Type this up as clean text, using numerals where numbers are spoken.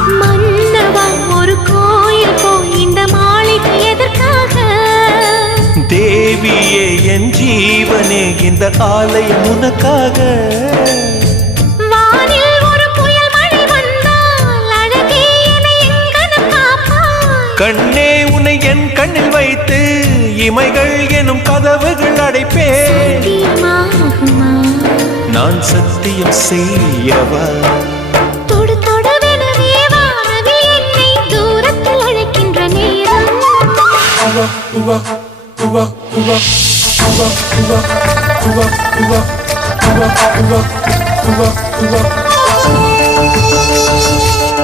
மன்னவா ஒரு கோயில் போய் இந்த மாளிகை எதற்காக? தேவியே என் ஜீவனே இந்த ஆலயம் உனக்காக. வானில் ஒரு புயல் மழை வந்தால் அழகே என்னை எங்கனம் காப்பாய். கண்ணே உன்னை என் கண்ணில் வைத்து இமைகள் எனும் கதவுகள் அடைப்பேன். சத்தியமாகுமா? நான் சத்தியம் செய்யவா? தொடு தொடுவெனவே வானவில் என்னை தூரத்தில் அழைக்கின்ற நேரம்.